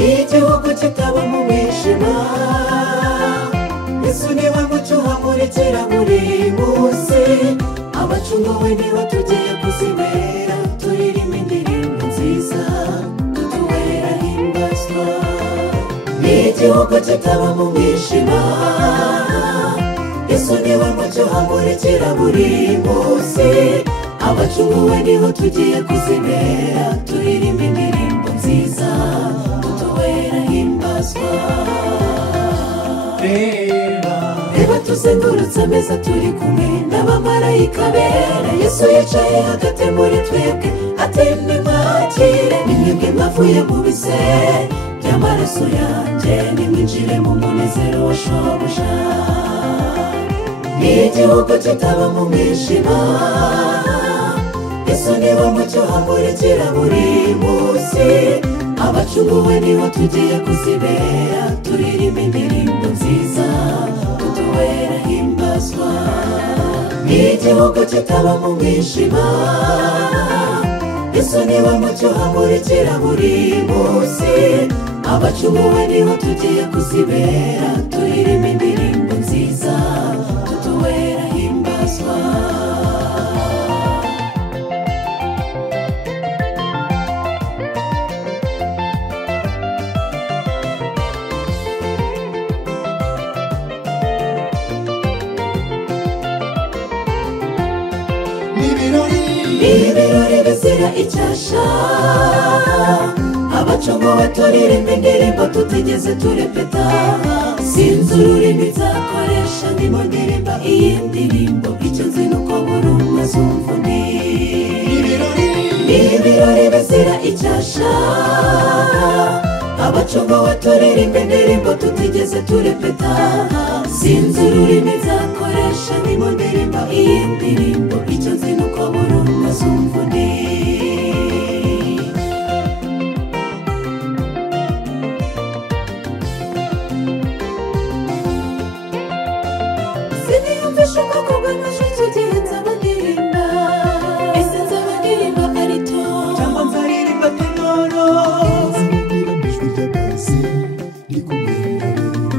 igihugu kitaba mu mwijima Yesu niwe mucyo uhamurikira buri munsi abacunguwe niho tugiye kuzibera turirimba indirimbo nziza tutuwera himbazwa igihugu kitaba mu mwijima Yesu niwe mucyo uhamurikira buri munsi abacunguwe niho tugiye kuzibera turirimba indirimbo nziza tutuwera himbazwa Reba tuzengurutse ameza turi kumwe n'abamarayika bera Yesu yicaye hagati muri twebwe ati nimwakire nimwebwe mwavuye mu bise by'amaraso yanjye nimwinjire mu munezero wa shobuja igihugu kitaba mu mwijima Yesu niwe mucyo uhamurikira buri munsi abacunguwe niho tugiye kuzibera turirimba indirimbo nziza tutuwera himbazwa igihugu kitaba mu mwijima Yesu niwe mucyo uhamurikira buri munsi abacunguwe niho tugiye kuzibera turirimba indirimbo nziza tutuwera himbazwa ibirori bizira icyasha abacunguwe turirimba indirimbo tutigeze turepeta sinzi ururimi nzakoresha ndimo ndirimba iyi ndirimbo icyo nzi nuko buri umwe azumva undi ibirori bizira icyasha abacunguwe turirimba indirimbo tutigeze turepeta sinzi ururimi nzakoresha ndimo ndirimba iyi ndirimbo icyo nzi nuko buri umwe azumva undi siniyumvisha ubwoko bw'amajwi tugiye nzaba ndirimba ese nzaba ndirimba arito cyangwa nzaririmba tenoro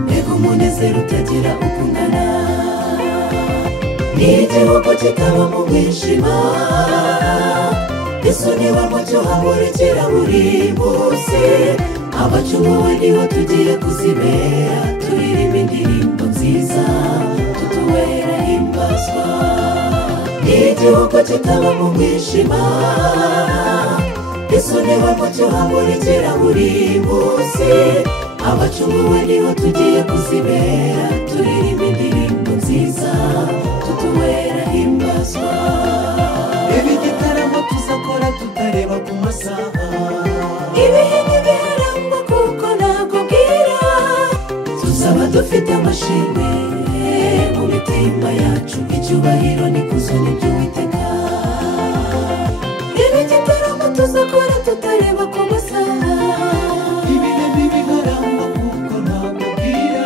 mbega umunezero utagira uko ungana igihugu kitaba mu mwijima Yesu niwe mucyo uhamurikira buri munsi abacunguwe niho tugiye kuzibera turirimba indirimbo nziza tutuwera himbazwa igihugu kitaba mu mwijima Yesu niwe mucyo uhamurikira buri munsi abacunguwe niho tugiye kuzibera turirimba indirimbo nziza tutuwera himbazwa ibi gitaramo tuzakora tutareba ku masaha ibihe ntibiharangwa kuko nakubwira tuzaba dufite amashimwe mu mitima yacu icyubahiro n'ikuzo n'iby'Uwiteka ibi gitaramo tuzakora tutareba ku masaha ibihe ntibiharangwa kuko nakubwira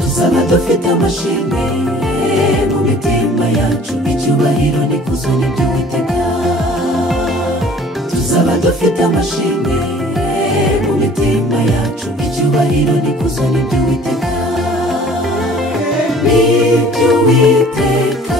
tuzaba dufite amashimwe mu mitima yacu icyubahiro n'ikuzo n'iby'Uwiteka tuzaba dufite amashimwe mu mitima yacu icyubahiro n'ikuzo n'iby'Uwiteka n'iby'Uwiteka